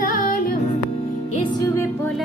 இருந்தாலும் இயேசுவை போல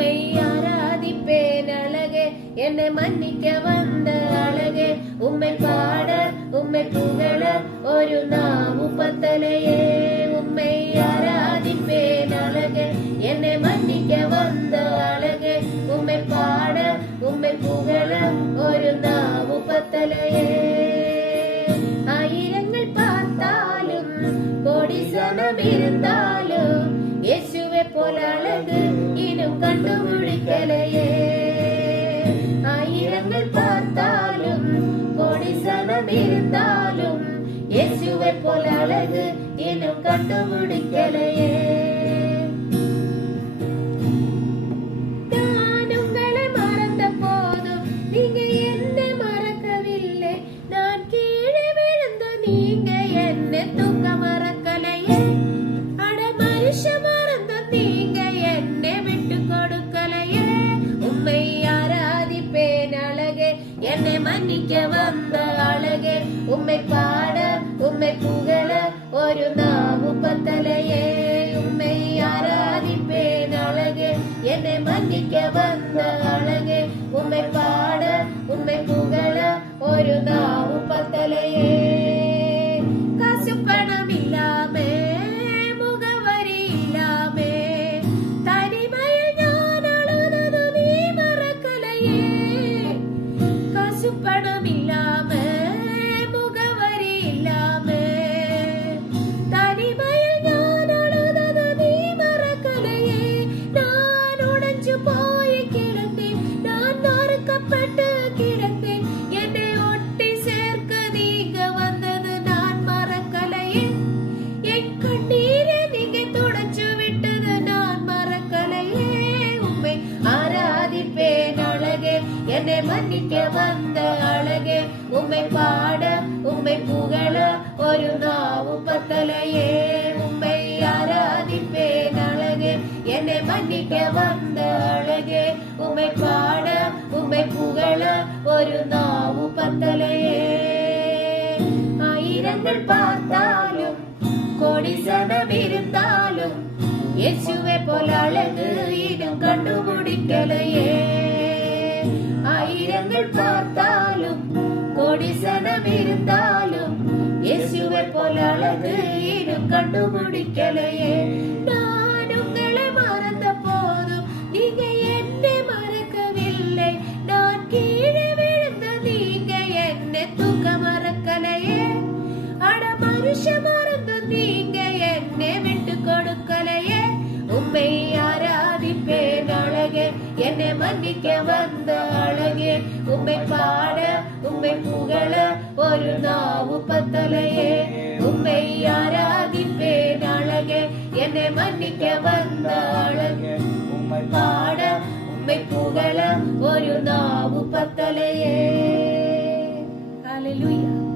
உம்மை ஆராதிப்பேன் அழகே என்னை மன்னிக்க வந்த அழகே உம்மை பாட உம்மை புகழ ஒரு நாமு பத்தலையே உம்மை ஆராதிப்பேன் அழகே என்னை மன்னிக்க வந்த அழகே உம்மை பாட உம்மை புகழ ஒரு நாமு பத்தலையே ஆயிரங்கள் பார்த்தாலும் கோடி சனம் இருந்தாலும் கண்டுபிடிக்கலையே ஆயிரங்கள் பார்த்தாலும் கோடி சனம் இருந்தாலும் இயேசுவை போல அழகு இன்னும் கண்டுபிடிக்கலையே. நான் நீங்க என்ன தூக்க மறக்கலையே மன்னிக்க வந்த அழகே உம்மை பாட உம்மை புகழ ஒரு நாவு பத்தலையே காசு பணம் இல்லாமே முகவரி இல்லாமே தனிமையில் நான் அழுதது நீ மறக்கலையே காசு பணம் இல்லாம முகவரி இல்லாம நான் போய் கிடந்தேன். நான் மறுக்கப்பட்டு கிடந்தேன். என்னை ஒட்டி சேர்க்க நீங்க வந்தது நான் மறக்கலையே. என் கண்ணீரை நீங்க தொடச்சு விட்டது நான் மறக்கலையே. உம்மை ஆராதிப்பேன் அழகே. என்னை மன்னிக்க வந்த அழகே. உம்மை பாட உம்மை புகழ ஒரு நாவு பத்தலையே. என்னை மன்னிக்க வந்த அழகே உமை பாட உமை புகழ ஒரு நாவு பத்தலையே ஆயிரங்கள் பார்த்தாலும் கோடி சதம் இருந்தாலும் இயேசுவை போல அழகு இன்னும் கண்டுபிடிக்கலையே ஆயிரங்கள் பார்த்தாலும் கோடி சனம் இருந்தாலும் இயேசுவை போல அழகு இன்னும் கண்டுபிடிக்கலையே நான் மனுஷ மறந்து എന്നെ என்னை உம்மை ஆராதிப்பேன் அழகே என்னை மன்னிக்க வந்த அழகே. உம்மை பாட உம்மை புகழ ஒரு நாவு பத்தலையே. உம்மை ஆராதிப்பேன் அழகே என்னை மன்னிக்க வந்த அழகே. உம்மை பாட உம்மை புகழ ஒரு நாவு பத்தலையே. ஹalleluya.